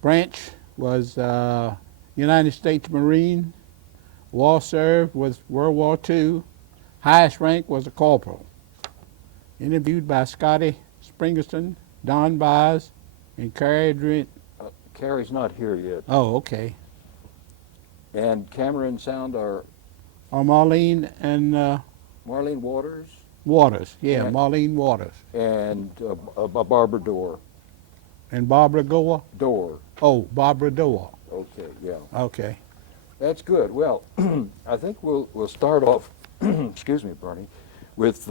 branch was United States Marine. War served was World War II. Highest rank was a corporal. Interviewed by Scotty Springerson, Don Byers, and Carrie Drent. Carrie's not here yet. Oh, okay. And camera and sound are Marlene and Marlene Waters Waters. Yeah, And- Marlene Waters. and Barbara Dorr. And Barbara Gore. Dorr. Oh, Barbara Dorr. Okay, yeah. Okay. That's good. Well, I think we'll start off, excuse me, Bernie, with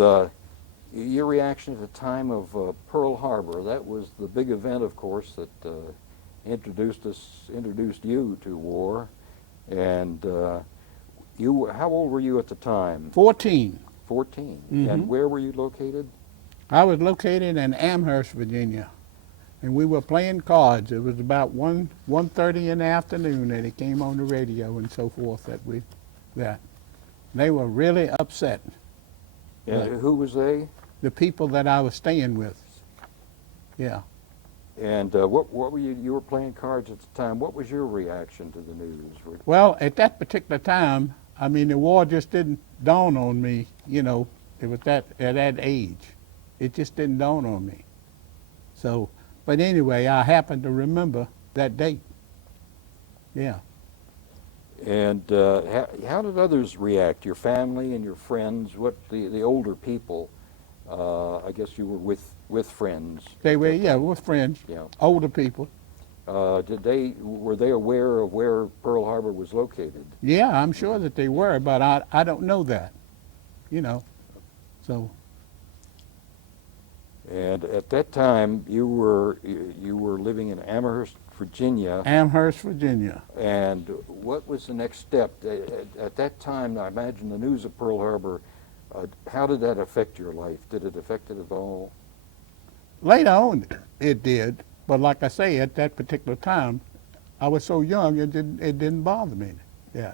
your reaction at the time of Pearl Harbor. That was the big event, of course, that introduced you to war. And how old were you at the time? 14. 14. Mhm. And where were you located? I was located in Amherst, Virginia, and we were playing cards. It was about 1:30 in the afternoon, and it came on the radio and so forth that they were really upset. And Yeah. who was they? The people that I was staying with. Yeah. And what were you were playing cards at the time. What was your reaction to the news? Well, at that particular time, I mean, the war just didn't dawn on me. You know, it was at that age. It just didn't dawn on me. So, but anyway, I happen to remember that date. Yeah. And how did others react? Your family and your friends? What the older people? I guess you were with friends. They were, yeah, we were friends, Yeah. older people. Were they aware of where Pearl Harbor was located? Yeah, I'm sure that they were, but I don't know that, you know. So, And at that time, you were living in Amherst, Virginia. Amherst, Virginia. And what was the next step? At that time, I imagine the news of Pearl Harbor, how did that affect your life? Did it affect it at all? Later on, it did, but like I say, at that particular time, I was so young, it didn't bother me. Yeah.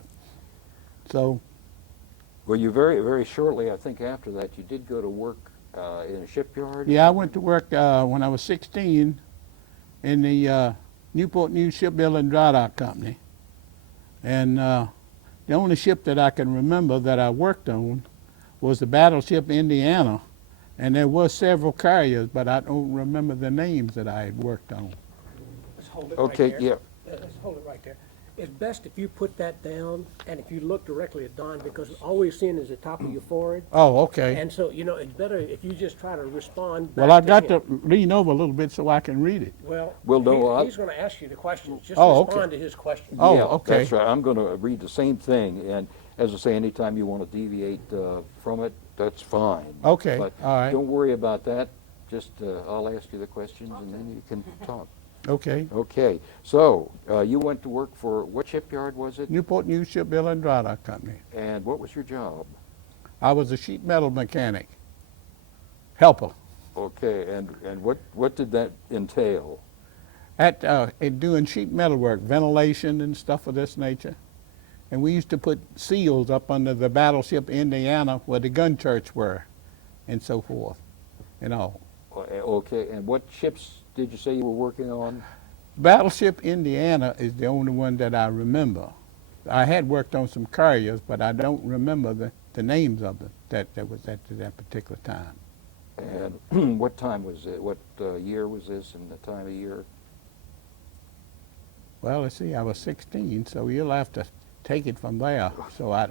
So, Well, you very shortly, I think after that, you did go to work in a shipyard? yeah, I went to work when I was 16 in the Newport News Shipbuilding Dry Dock Company. And the only ship that I can remember that I worked on was the battleship Indiana. And there were several carriers, but I don't remember the names that I had worked on. Let's hold it Okay, right there. yeah. Let's hold it right there. It's best if you put that down and if you look directly at Don, because all we're seeing is the top of your forehead. Oh, okay. And so, you know, it's better if you just try to respond Well, back I got him. to lean over a little bit so I can read it. Well, no, he's gonna ask you the questions. Just Oh, okay. respond to his questions. Oh, Yeah, okay. that's right. I'm going to read the same thing, and as I say, anytime you want to deviate from it, that's fine. Okay, But all right. don't worry about that. Just I'll ask you the questions, and then you can talk. Okay. Okay. So you went to work for what shipyard was it? Newport News Shipbuilding Dry Dock Company. And what was your job? I was a sheet metal mechanic, helper. Okay. And what did that entail? In doing sheet metal work, ventilation and stuff of this nature. And we used to put seals up under the battleship Indiana where the gun turrets were and so forth and all. Okay. And what ships did you say you were working on? Battleship Indiana is the only one that I remember. I had worked on some carriers, but I don't remember the names of them that was at that particular time. And what time was it? What year was this and the time of year? Well, let's see, I was 16, so you'll have to take it from there. So I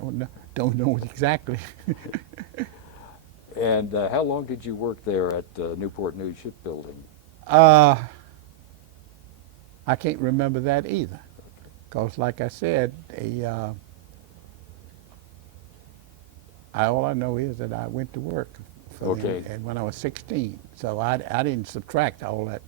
don't know exactly. And how long did you work there at Newport News Shipbuilding? I can't remember that either, because like I said, all I know is that I went to work for them, Okay. and when I was 16, so I didn't subtract all that.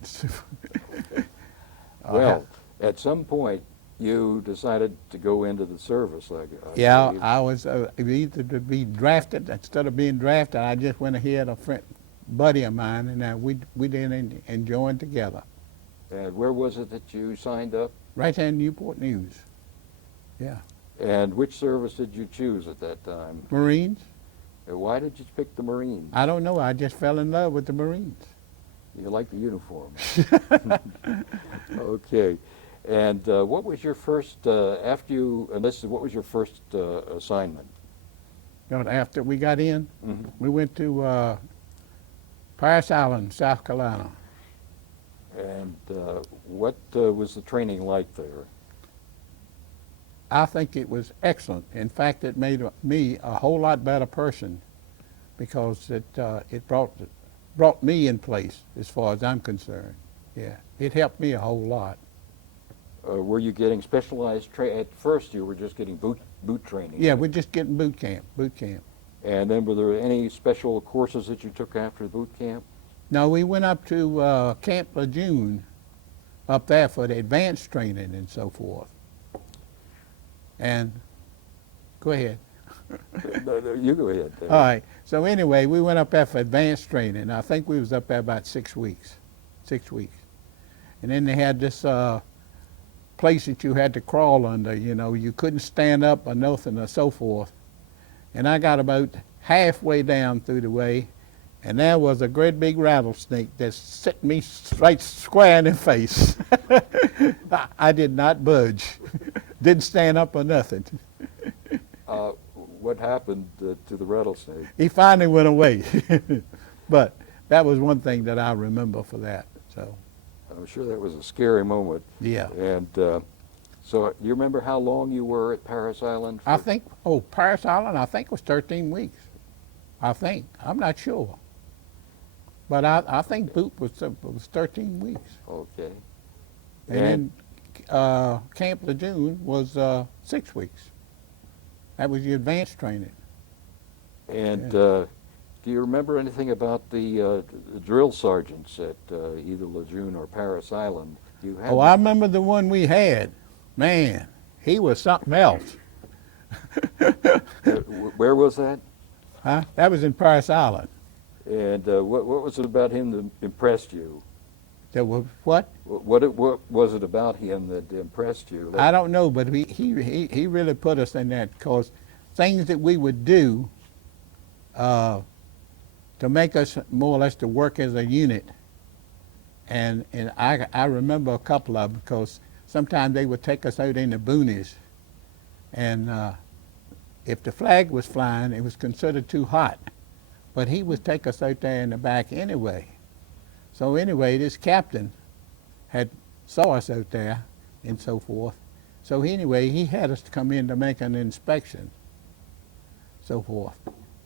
Well, at some point, you decided to go into the service. Yeah, believe. I was either to be drafted. Instead of being drafted, I just went ahead, a friend, buddy of mine, and we did and joined together. And where was it that you signed up? Right there in Newport News. Yeah. And which service did you choose at that time? Marines? And why did you pick the Marines? I don't know. I just fell in love with the Marines. You like the uniform. Okay. And what was your first, after you enlisted, what was your first assignment? You know, after we got in, Mhm. we went to Paris Island, South Carolina. And what was the training like there? I think it was excellent. In fact, it made me a whole lot better person because it brought me in place as far as I'm concerned. Yeah, it helped me a whole lot. Were you getting specialized at first you were just getting boot training? Yeah, right? we're just getting boot camp. And then were there any special courses that you took after boot camp? No, we went up to Camp Lejeune up there for the advanced training and so forth. And go ahead. No, you go ahead. All right. So anyway, we went up there for advanced training. I think we was up there about 6 weeks. 6 weeks. And then they had this place that you had to crawl under. You know, you couldn't stand up or nothing or so forth. And I got about halfway down through the way, and there was a great big rattlesnake that set me right square in the face. I did not budge. Didn't stand up or nothing. What happened to the rattlesnake? He finally went away. But that was one thing that I remember for that. So, I'm sure that was a scary moment. yeah. And so you remember how long you were at Paris Island? I think, Paris Island, I think was 13 weeks. I think. I'm not sure. But I think boot was 13 weeks. Okay. And then Camp Lejeune was 6 weeks. That was the advanced training. And do you remember anything about the drill sergeants at either Lejeune or Paris Island? You had I remember the one we had. Man, he was something else. where was that? Huh? That was in Paris Island. And what was it about him that impressed you? That was what? What was it about him that impressed you? I don't know, but he really put us in that because things that we would do to make us more or less to work as a unit. And I remember a couple of them because sometimes they would take us out in the boonies, and if the flag was flying, it was considered too hot. But he would take us out there in the back anyway. So anyway, this captain had saw us out there and so forth. So anyway, he had us to come in to make an inspection, so forth.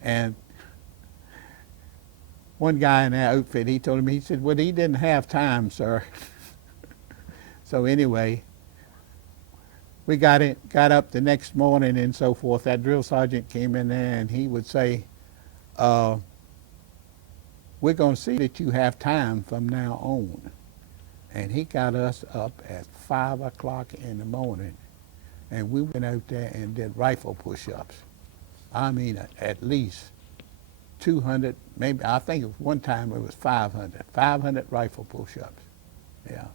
And one guy in our outfit, he told me, he said, well, he didn't have time, sir. So anyway, we got up the next morning and so forth. That drill sergeant came in there and he would say, we're going to see that you have time from now on. And he got us up at 5 o'clock in the morning, and we went out there and did rifle push-ups. I mean, at least 200, maybe, I think one time it was 500 rifle push-ups. Yeah.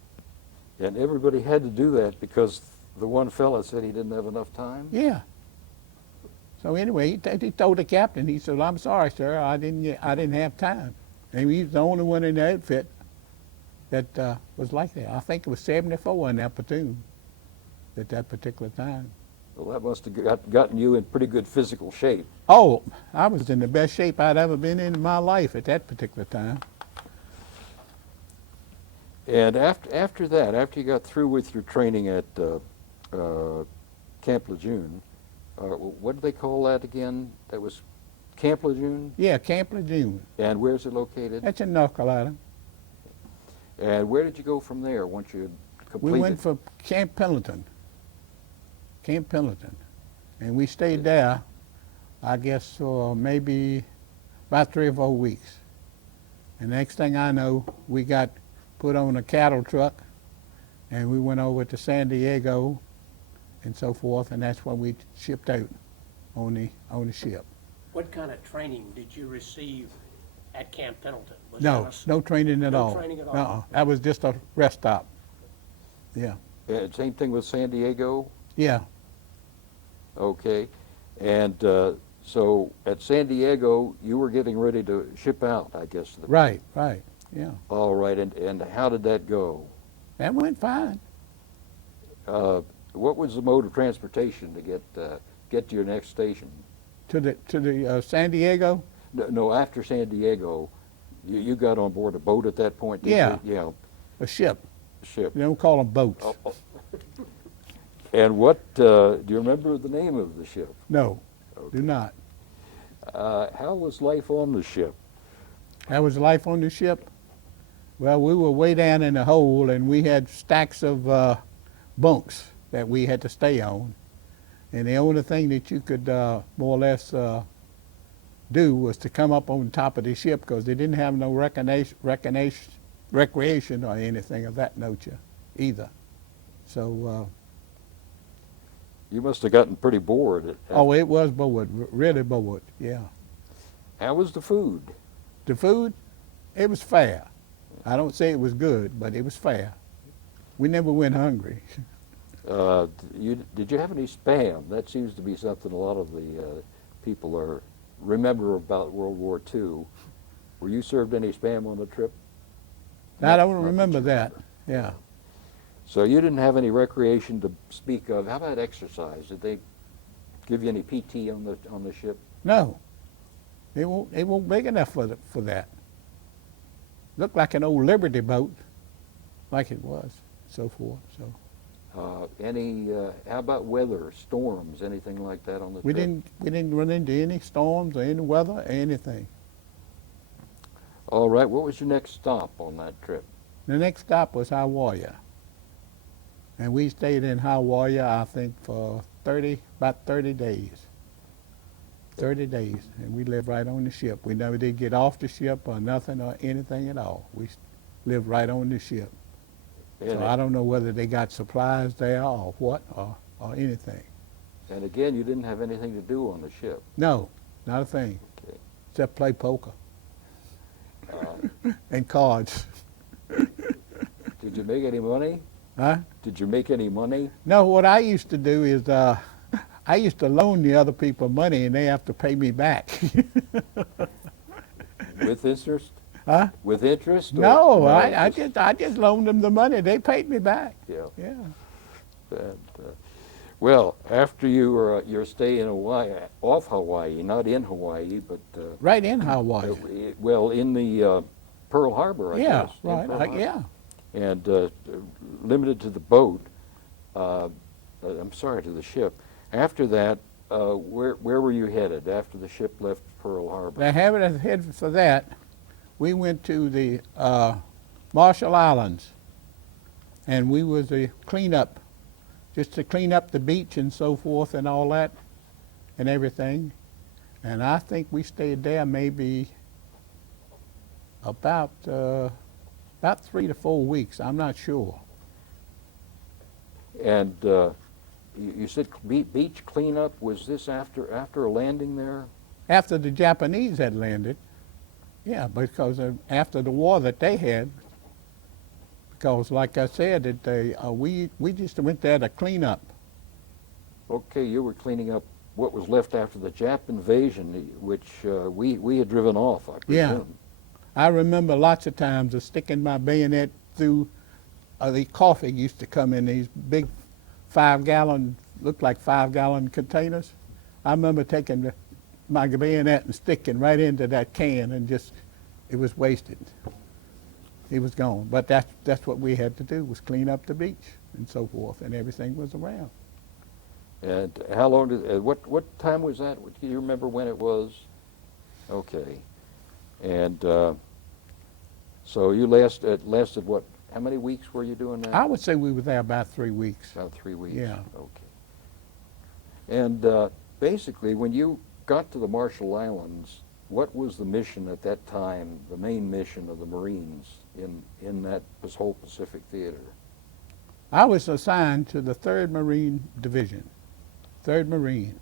And everybody had to do that because the one fella said he didn't have enough time? Yeah. So anyway, he told the captain, he said, I'm sorry, sir, I didn't have time. And he was the only one in the outfit that was like that. I think it was 74 in that platoon at that particular time. Well, that must have gotten you in pretty good physical shape. Oh, I was in the best shape I'd ever been in my life at that particular time. And after that, after you got through with your training at Camp Lejeune, what do they call that again? That was Camp Lejeune? Yeah, Camp Lejeune. And where's it located? That's in North Carolina. And where did you go from there once you had completed? We went for Camp Pendleton. Camp Pendleton. And we stayed there, I guess, for maybe about 3 or 4 weeks. And next thing I know, we got put on a cattle truck, and we went over to San Diego and so forth, and that's when we shipped out on the ship. What kind of training did you receive at Camp Pendleton? Was No, that no training at all. No training at all? Uh-uh. That was just a rest stop. Yeah. Same thing with San Diego? Yeah. Okay. And so at San Diego, you were getting ready to ship out, I guess. Right, yeah. All right. And how did that go? That went fine. What was the mode of transportation to get to your next station? To the San Diego. No, after San Diego, you got on board a boat at that point, did Yeah. you? Yeah, A ship. ship. They don't call them boats. Oh. And what, do you remember the name of the ship? No, Okay. do not. How was life on the ship? How was life on the ship? Well, we were way down in the hole, and we had stacks of bunks that we had to stay on. And the only thing that you could more or less do was to come up on top of the ship, because they didn't have no recreation or anything of that nature either. So, You must have gotten pretty bored. oh, it was bored, really bored, yeah. How was the food? The food, it was fair. I don't say it was good, but it was fair. We never went hungry. Did you have any spam? That seems to be something a lot of the people remember about World War II. Were you served any spam on the trip? I don't Not remember you that, yeah. So you didn't have any recreation to speak of. How about exercise? Did they give you any PT on the ship? No, it won't big enough for that. Looked like an old Liberty boat, like it was, so forth. So How about weather, storms, anything like that on the we trip? didn't run into any storms or any weather or anything. All right. What was your next stop on that trip? The next stop was Hawaii, and we stayed in Hawaii, I think, for about 30 days. 30 days, and we lived right on the ship. We never did get off the ship or nothing or anything at all. We lived right on the ship. So I don't know whether they got supplies there or what or anything. And again, you didn't have anything to do on the ship. No, not a thing, Okay. except play poker Uh, and cards. Did you make any money? Huh? Did you make any money? No, what I used to do is I used to loan the other people money, and they have to pay me back. With interest? Huh? With interest? or- No, I just loaned them the money. They paid me back. Yeah. Yeah. And, well, after your stay in Hawaii, off Hawaii, not in Hawaii, but Right in Hawaii. well, in the Pearl Harbor, I Yeah, guess. in right. Pearl Harbor. Yeah. And limited to the boat. I'm sorry, to the ship. After that, where were you headed after the ship left Pearl Harbor? Now, having a head for that, we went to the Marshall Islands, and we was a cleanup, just to clean up the beach and so forth and all that and everything. And I think we stayed there maybe about 3 to 4 weeks. I'm not sure. And you said beach cleanup. Was this after a landing there? After the Japanese had landed, yeah, because after the war that they had, because like I said, we just went there to clean up. Okay, you were cleaning up what was left after the Jap invasion, which we had driven off, I Yeah. presume. I remember lots of times of sticking my bayonet through the coffee used to come in these big 5-gallon, looked like 5-gallon containers. I remember taking my bayonet and sticking right into that can, and just, it was wasted. It was gone. But that's what we had to do, was clean up the beach and so forth, and everything was around. And how long did, what time was that? Do you remember when it was? Okay. And so you lasted what? How many weeks were you doing that? I would say we were there about 3 weeks. About 3 weeks. Yeah. Okay. And basically, when you got to the Marshall Islands, what was the mission at that time, the main mission of the Marines in this whole Pacific theater? I was assigned to the 3rd Marine Division, 3rd Marine.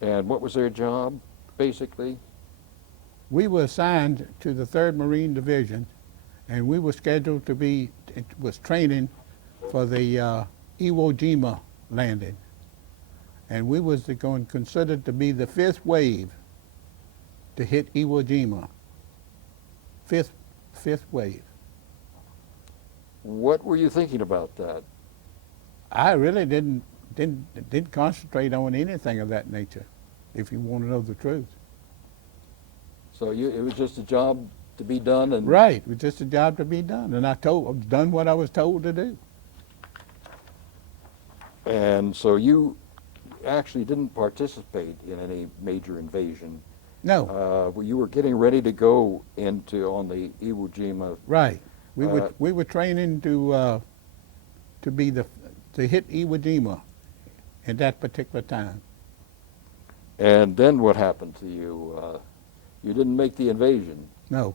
And what was their job, basically? We were assigned to the 3rd Marine Division, and we were scheduled to be, it was training for the Iwo Jima landing. And we was considered to be the 5th wave to hit Iwo Jima. Fifth wave. What were you thinking about that? I really didn't concentrate on anything of that nature, if you want to know the truth. So it was just a job to be done, and Right, it was just a job to be done, and I done what I was told to do. and so you actually didn't participate in any major invasion. No, You were getting ready to go on the Iwo Jima. right. We Uh, were training to hit Iwo Jima at that particular time. And then what happened to you? You didn't make the invasion. No,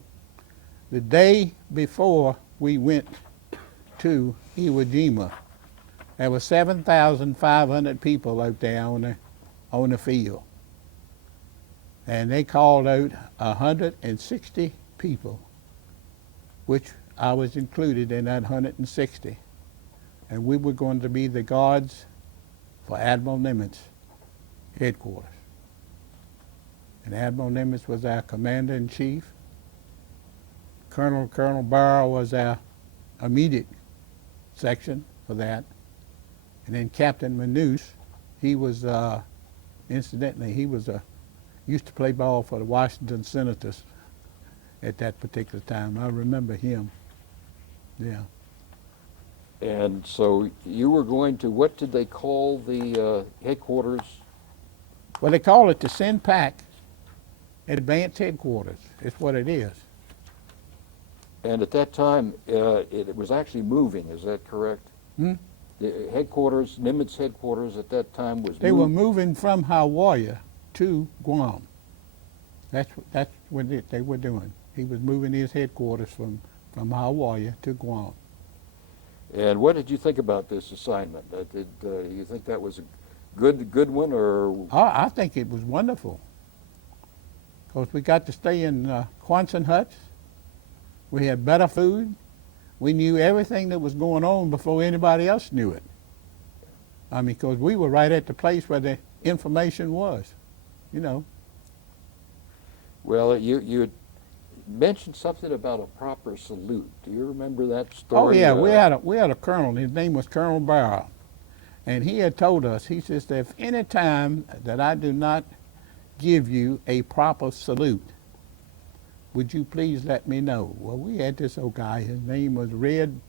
the day before we went to Iwo Jima, there were 7,500 people out there on the field, and they called out 160 people, which I was included in that 160, and we were going to be the guards for Admiral Nimitz Headquarters. And Admiral Nimitz was our commander-in-chief. Colonel Barrow was our immediate section for that. And then Captain Manous, he was, incidentally, used to play ball for the Washington Senators at that particular time. I remember him. Yeah. And so you were going to, what did they call the headquarters? Well, they call it the SINPAC Advanced Headquarters. It's what it is. And at that time, it was actually moving, is that correct? Hmm? The headquarters, Nimitz headquarters at that time was They were moving from Hawaii to Guam. That's what they were doing. He was moving his headquarters from Hawaii to Guam. And what did you think about this assignment? Did you think that was a good one, or? I think it was wonderful, because we got to stay in Quonset huts. We had better food. We knew everything that was going on before anybody else knew it. I mean, because we were right at the place where the information was, you know. Well, you had mentioned something about a proper salute. Do you remember that Oh story? yeah, we had a colonel. His name was Colonel Barrow, and he had told us. He says that if any time that I do not give you a proper salute, would you please let me know? Well, we had this old guy. His name was Red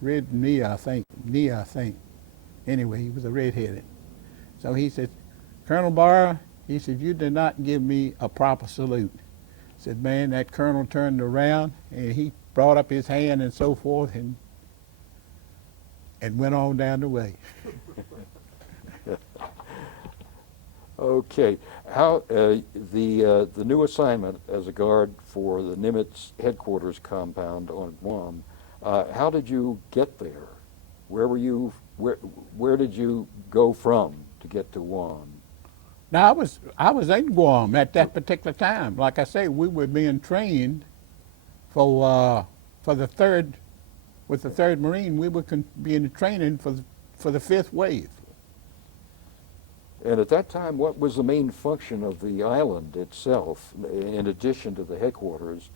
Nia, I think. Anyway, he was a redheaded. So he said, Colonel Barrow, he said, you did not give me a proper salute. Said, man, that colonel turned around and he brought up his hand and so forth and went on down the way. Okay. How the new assignment as a guard for the Nimitz headquarters compound on Guam? How did you get there? Where were you? Where did you go from to get to Guam? Now I was in Guam at that particular time. Like I say, we were being trained for the third, with the 3rd Marine. We were being training for the 5th wave. And at that time, what was the main function of the island itself, in addition to the headquarters?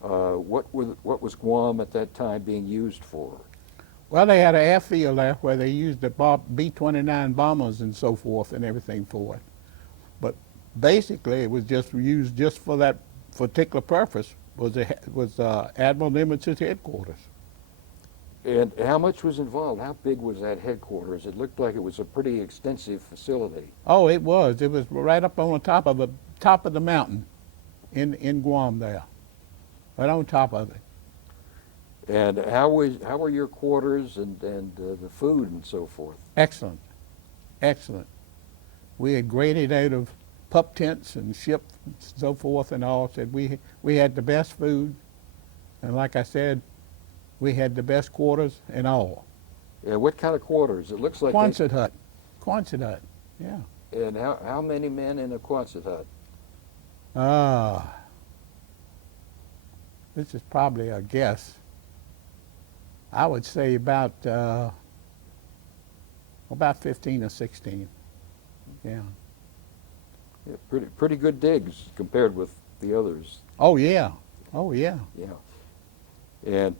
What was Guam at that time being used for? Well, they had an airfield there where they used the B-29 bombers and so forth and everything for it. But basically, it was just used just for that particular purpose. Was Admiral Nimitz's headquarters. And how much was involved? How big was that headquarters? It looked like it was a pretty extensive facility. Oh, it was. It was right up on the top of the mountain in Guam there, right on top of it. And how were your quarters and the food and so forth? Excellent, excellent. We had graded out of pup tents and shipped and so forth and all. Said we had the best food, and like I said, we had the best quarters and all. Yeah, what kind of quarters? It looks like Quonset hut, yeah. And how many men in a Quonset hut? This is probably a guess. I would say about 15 or 16. Yeah. Yeah, pretty good digs compared with the others. Oh yeah. Oh yeah. Yeah. And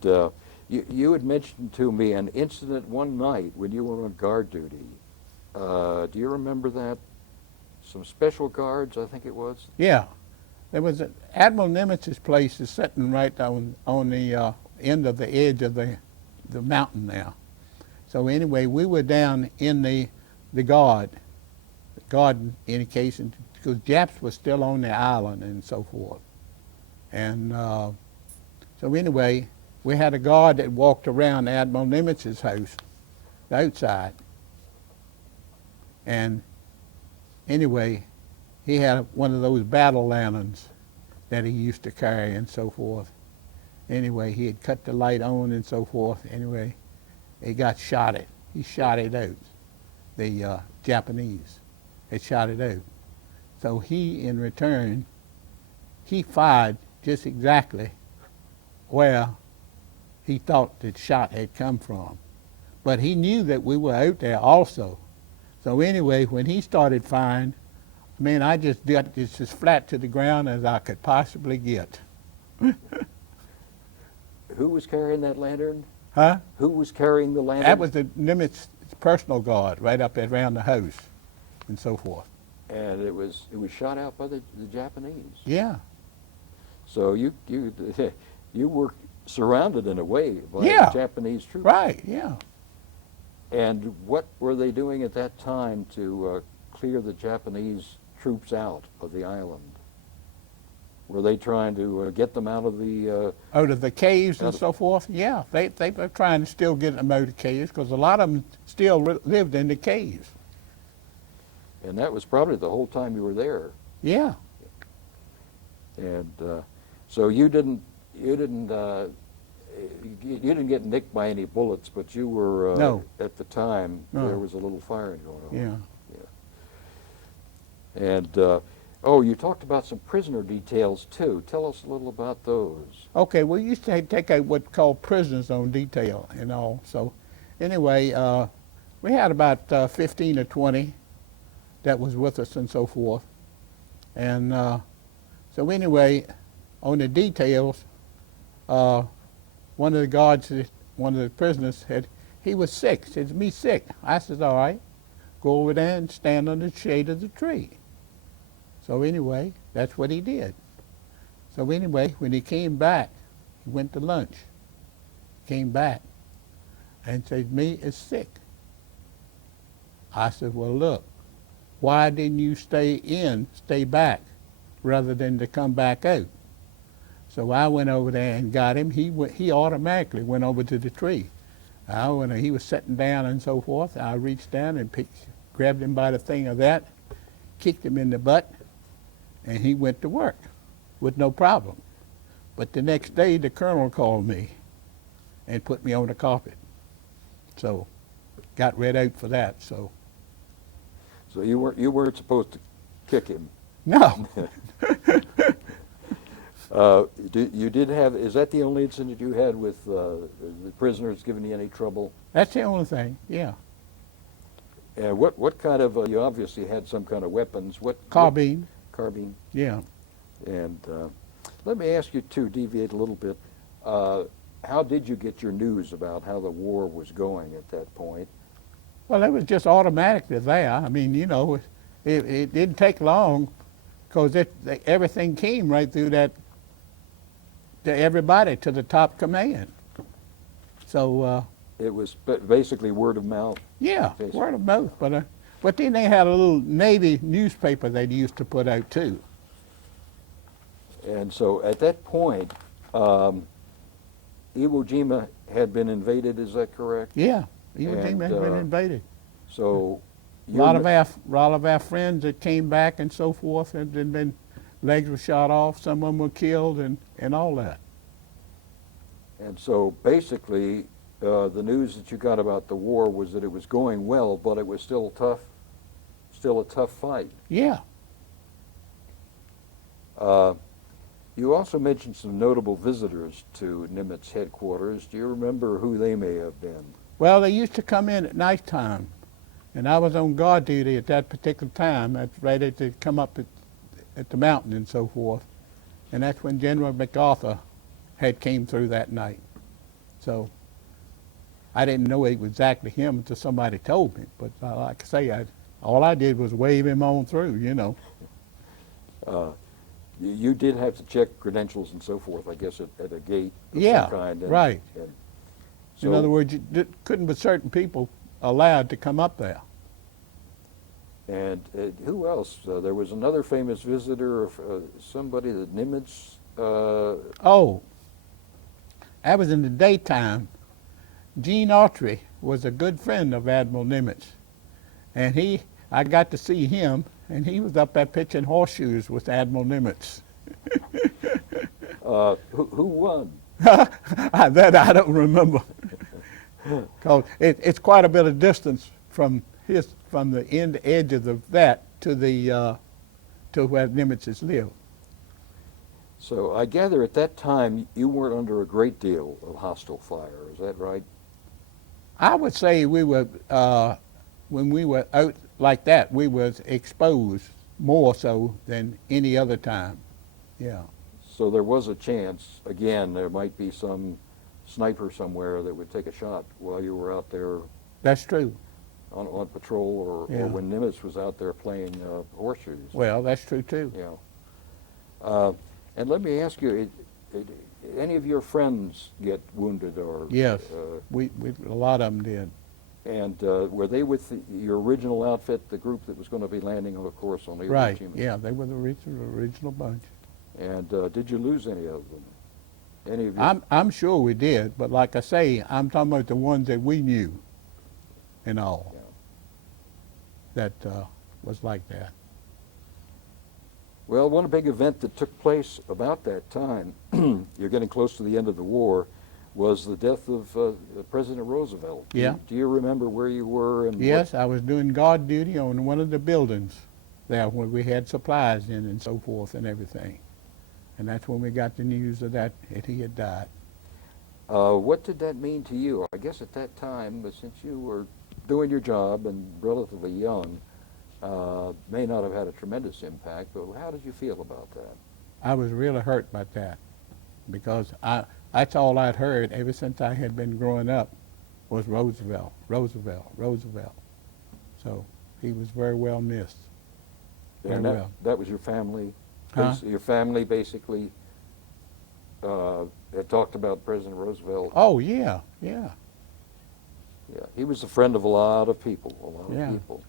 You had mentioned to me an incident one night when you were on guard duty. Do you remember that? Some special guards, I think it was? Yeah. There was Admiral Nimitz's place is sitting right on the end of the edge of the mountain there. So anyway, we were down in the guard indication, because Japs was still on the island and so forth. And so anyway, we had a guard that walked around Admiral Nimitz's house, the outside. And anyway, he had one of those battle lanterns that he used to carry and so forth. Anyway, he had cut the light on and so forth. Anyway, he got shot at. He shot it out. The Japanese had shot it out. So he, in return, he fired just exactly where he thought the shot had come from. But he knew that we were out there also. So anyway, when he started firing, I mean, I just got this as flat to the ground as I could possibly get. Who was carrying that lantern? Huh? Who was carrying the lantern? That was the Nimitz personal guard right up around the house and so forth. And it was shot out by the Japanese. Yeah. So you were surrounded in a way by Yeah. the Japanese troops. Right, yeah. And what were they doing at that time to clear the Japanese troops out of the island? Were they trying to get them out of the... Out of the caves and out of- so forth? Yeah, they were trying to still get them out of the caves, because a lot of them still lived in the caves. and that was probably the whole time you were there. Yeah. And so you didn't get nicked by any bullets, but you were No. at the time No. there was a little firing going on. Yeah. And oh, you talked about some prisoner details too. Tell us a little about those. Okay, we used to take out what's called prisoners on detail and all. So anyway, we had about 15 or 20 that was with us and so forth. And so anyway, on the details, one of the guards, one of the prisoners, he was sick. Said, "Me sick." I said, "All right, go over there and stand under the shade of the tree." So anyway, that's what he did. So anyway, when he came back, he went to lunch, came back, and said, "Me is sick." I said, "Well, look, why didn't you stay back, rather than to come back out?" So I went over there and got him. He automatically went over to the tree. When he was sitting down and so forth, I reached down and grabbed him by the thing of that, kicked him in the butt, and he went to work with no problem. But the next day, the colonel called me and put me on the carpet. So got read out for that. So So you weren't supposed to kick him. no. You did have. Is that the only incident you had with the prisoners giving you any trouble? That's the only thing. Yeah. And what kind of? You obviously had some kind of weapons. What Carbine. Carbine. Yeah. And let me ask you to deviate a little bit. How did you get your news about how the war was going at that point? Well, it was just automatically there. I mean, you know, it didn't take long, because everything came right through that to everybody, to the top command. So It was basically word of mouth. yeah, Basically. word of mouth. But then they had a little Navy newspaper they used to put out too. And so at that point, Iwo Jima had been invaded. Is that correct? Yeah, Iwo And, Jima had been invaded. So A lot of our friends that came back and so forth had been legs were shot off. Some of them were killed and all that. And so basically, the news that you got about the war was that it was going well, but it was still a tough fight. Yeah. You also mentioned some notable visitors to Nimitz Headquarters. Do you remember who they may have been? Well, they used to come in at nighttime, and I was on guard duty at that particular time. That's right as they come up at the mountain and so forth. And that's when General MacArthur had came through that night. So I didn't know it was exactly him until somebody told me. But like I say, all I did was wave him on through, you know. You did have to check credentials and so forth, I guess, at a gate of Yeah, some kind. right. And In other words, couldn't be certain people allowed to come up there. And who else? There was another famous visitor, of somebody, the Nimitz. Oh, that was in the daytime. Gene Autry was a good friend of Admiral Nimitz. And I got to see him, and he was up there pitching horseshoes with Admiral Nimitz. Who won? That I don't remember. Because it's quite a bit of distance from the end edge of that to where Nimitz's live. So I gather at that time you weren't under a great deal of hostile fire. Is that right? I would say we were, when we were out like that, we was exposed more so than any other time. Yeah. So there was a chance, again, there might be some sniper somewhere that would take a shot while you were out there That's true. on patrol, or Yeah. when Nimitz was out there playing horseshoes. Well, that's true too. Yeah. And let me ask you, any of your friends get wounded or? Yes, we a lot of them did. And were they with your original outfit, the group that was going to be landing, of course, on the Right. team? Yeah, they were the original bunch. And did you lose any of them? Any of you? I'm sure we did, but like I say, I'm talking about the ones that we knew, and all. Yeah. That was like that. Well, one big event that took place about that time, you're getting close to the end of the war, was the death of President Roosevelt. Yeah. Do you remember where you were? And Yes, I was doing guard duty on one of the buildings there where we had supplies in and so forth and everything. And that's when we got the news of that he had died. What did that mean to you? I guess at that time, but since you were doing your job and relatively young, may not have had a tremendous impact, but how did you feel about that? I was really hurt about that because that's all I'd heard ever since I had been growing up was Roosevelt, Roosevelt, Roosevelt. So he was very well missed. Very And well. that was your family? Huh? Your family basically had talked about President Roosevelt? Oh, yeah, yeah. Yeah, he was a friend of a lot of people, Yeah. people.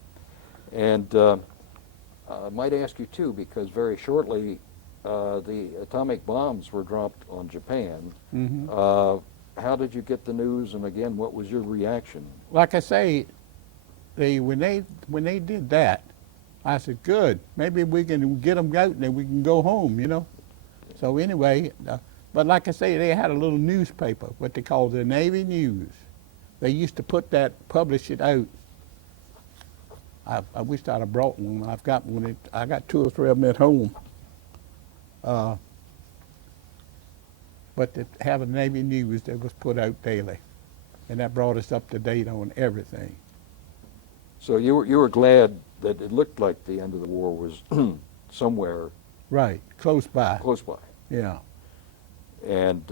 And I might ask you too, because very shortly the atomic bombs were dropped on Japan. Hmm. How did you get the news, and again, what was your reaction? Like I say, when they did that, I said, good, maybe we can get them out and then we can go home, you know. So anyway, but like I say, they had a little newspaper, what they call the Navy News. They used to publish it out. I wished I'd have brought one. I've got one. I got 2 or 3 of them at home. But to have a Navy News that was put out daily, and that brought us up to date on everything. So you were glad that it looked like the end of the war was somewhere Right, close by. close by. Yeah. And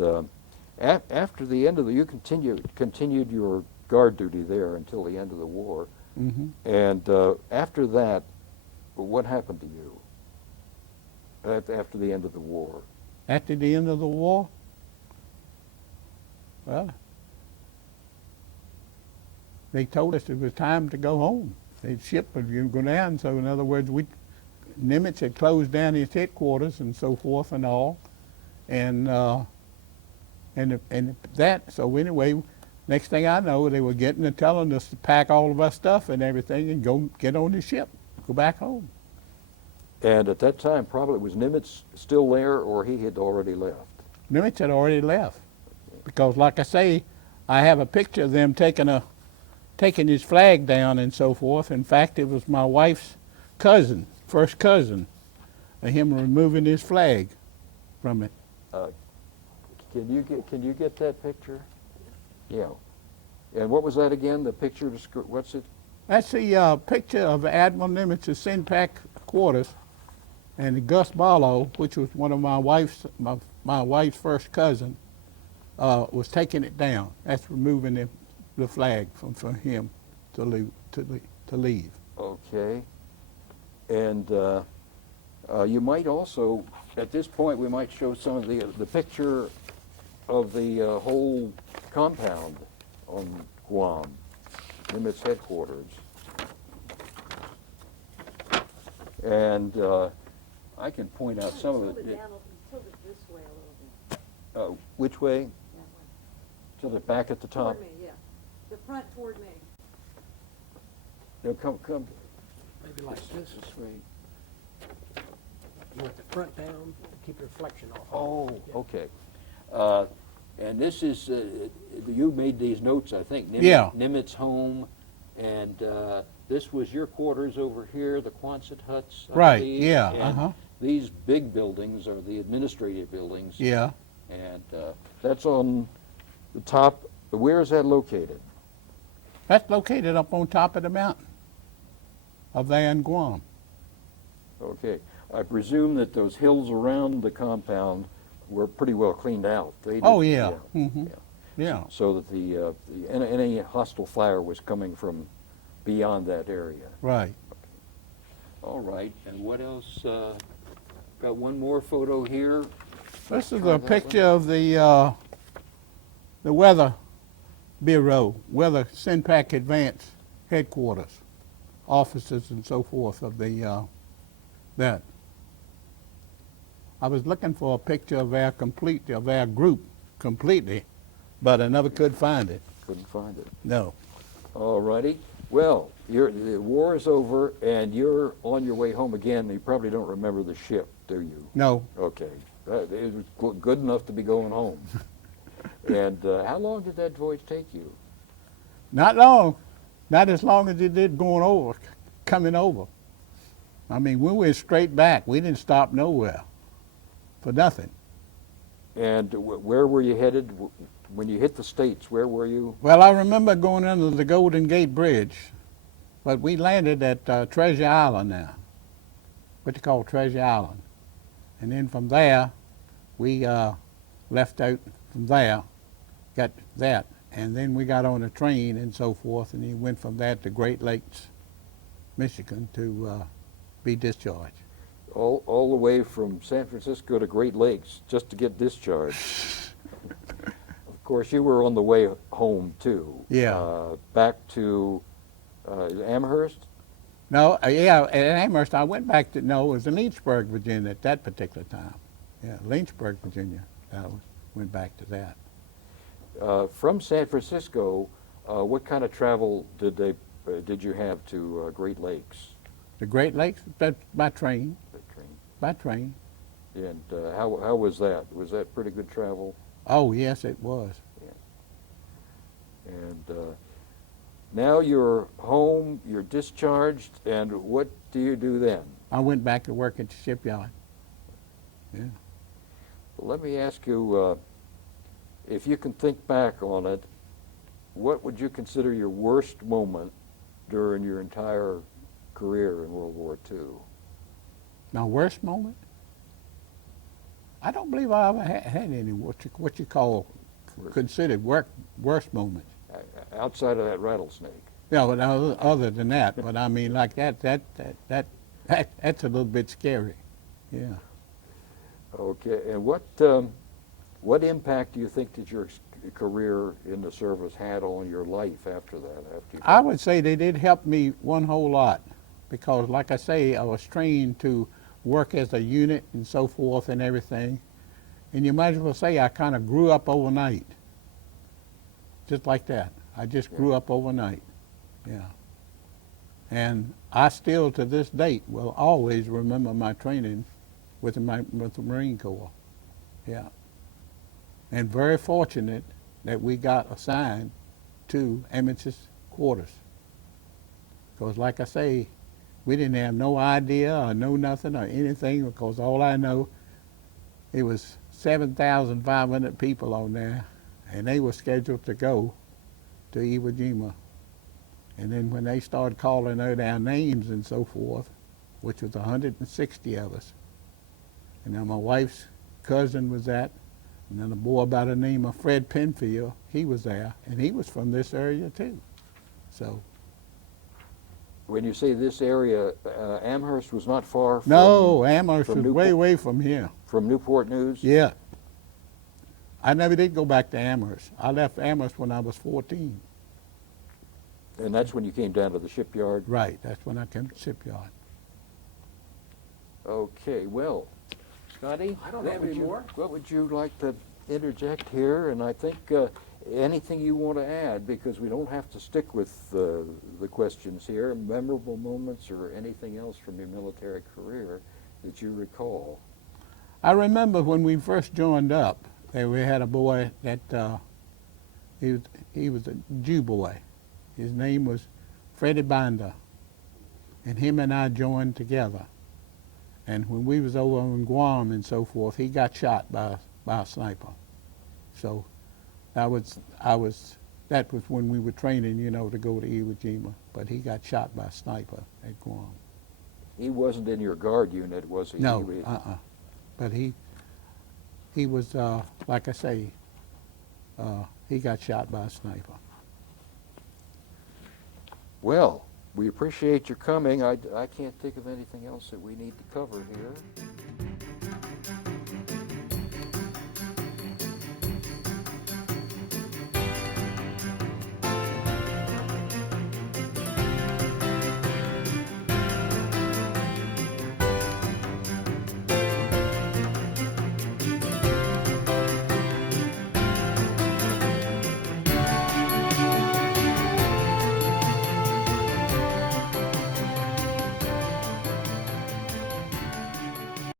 after the end of you continued your guard duty there until the end of the war. Mm-hmm. And after that, what happened to you after the end of the war? After the end of the war, well, they told us it was time to go home. The ship was going to go down, so in other words, Nimitz had closed down his headquarters and so forth and all, and that. So anyway, next thing I know, they were telling us to pack all of our stuff and everything and go get on the ship, go back home. And at that time, probably was Nimitz still there, or he had already left? Nimitz had already left, because like I say, I have a picture of them taking his flag down and so forth. In fact, it was my wife's cousin, first cousin, of him removing his flag from it. Can you get that picture? Yeah. And what was that again? The picture? What's it? That's the picture of Admiral Nimitz's Sinpac quarters, and Gus Barlow, which was one of my wife's first cousin, was taking it down. That's removing the flag for him to leave. Okay. And you might also, at this point, we might show some of the picture of the whole compound on Guam, Nimitz Headquarters. And I can point out some of it. Tilt it this way a little bit. Which way? That way. So the back at the top? Toward me, yeah. The front toward me. No, come Maybe like this. this way. You want the front down to keep the reflection off. Oh, Yeah. okay. And this is, you made these notes, I think. Yeah. Nimitz home, and this was your quarters over here, the Quonset huts. I Right, believe, yeah, and uh-huh. these big buildings are the administrative buildings. Yeah. And that's on the top. Where is that located? That's located up on top of the mountain of there in Guam. Okay. I presume that those hills around the compound were pretty well cleaned out. They Oh, did- yeah. Mhm. Yeah. So that any hostile fire was coming from beyond that area. Right. All right, and what else? Got one more photo here. This is Try a that picture of the Weather Bureau, Weather SINPAC Advanced Headquarters, offices and so forth of that. I was looking for a picture of our group completely, but I never could find it. Couldn't find it. No. All righty. Well, the war is over, and you're on your way home again. You probably don't remember the ship, do you? No. Okay. It was good enough to be going home. And how long did that voyage take you? Not long. Not as long as it did coming over. I mean, we went straight back. We didn't stop nowhere for nothing. And where were you headed? When you hit the States, where were you? Well, I remember going under the Golden Gate Bridge, but we landed at Treasure Island now, what they call Treasure Island. And then from there, we left out from there, got that, and then we got on a train and so forth, and he went from that to Great Lakes, Michigan to be discharged. All the way from San Francisco to Great Lakes just to get discharged. Of course, you were on the way home too. Yeah. Back to Amherst. No, yeah, at Amherst, I went back to, no, it was in Lynchburg, Virginia at that particular time. Yeah, Lynchburg, Virginia, went back to that. From San Francisco, what kind of travel did you have to Great Lakes? The Great Lakes, that's by train, By train. by train. And how was that? Was that pretty good travel? Oh, yes, it was. And now you're home, you're discharged, and what do you do then? I went back to work at the shipyard. Yeah. Well, let me ask you, if you can think back on it, what would you consider your worst moment during your entire career in World War II? My worst moment? I don't believe I ever had any what you call considered worst moments. Outside of that rattlesnake. Yeah, but other than that, but I mean, like that's a little bit scary. Yeah. Okay, and what impact do you think that your career in the service had on your life after that? I would say they did help me one whole lot, because like I say, I was trained to work as a unit and so forth and everything. And you might as well say I kind of grew up overnight. Just like that. I just grew up overnight. Yeah. And I still, to this date, will always remember my training with the Marine Corps. Yeah. And very fortunate that we got assigned to Nimitz's quarters. Because like I say, we didn't have no idea or know nothing or anything, because all I know, it was 7,500 people on there, and they were scheduled to go to Iwo Jima. And then when they started calling out our names and so forth, which was 160 of us, and now my wife's cousin was that, And then a boy by the name of Fred Penfield, he was there, and he was from this area too. So, When you say this area, Amherst was not far from, no, Amherst from was way, Newport- way from here. from Newport News? Yeah. I never did go back to Amherst. I left Amherst when I was 14. And that's when you came down to the shipyard? Right, that's when I came to shipyard. Okay, well, Scotty? I don't what have would any you- more. What would you like to interject here? And I think anything you want to add, because we don't have to stick with the questions here, memorable moments or anything else from your military career that you recall. I remember when we first joined up, we had a boy that he was a Jew boy. His name was Freddie Binder, and him and I joined together. And when we was over in Guam and so forth, he got shot by a sniper. So that was when we were training, you know, to go to Iwo Jima. But he got shot by a sniper at Guam. He wasn't in your guard unit, was he? No, He was- But he was, like I say, he got shot by a sniper. Well, we appreciate your coming. I can't think of anything else that we need to cover here.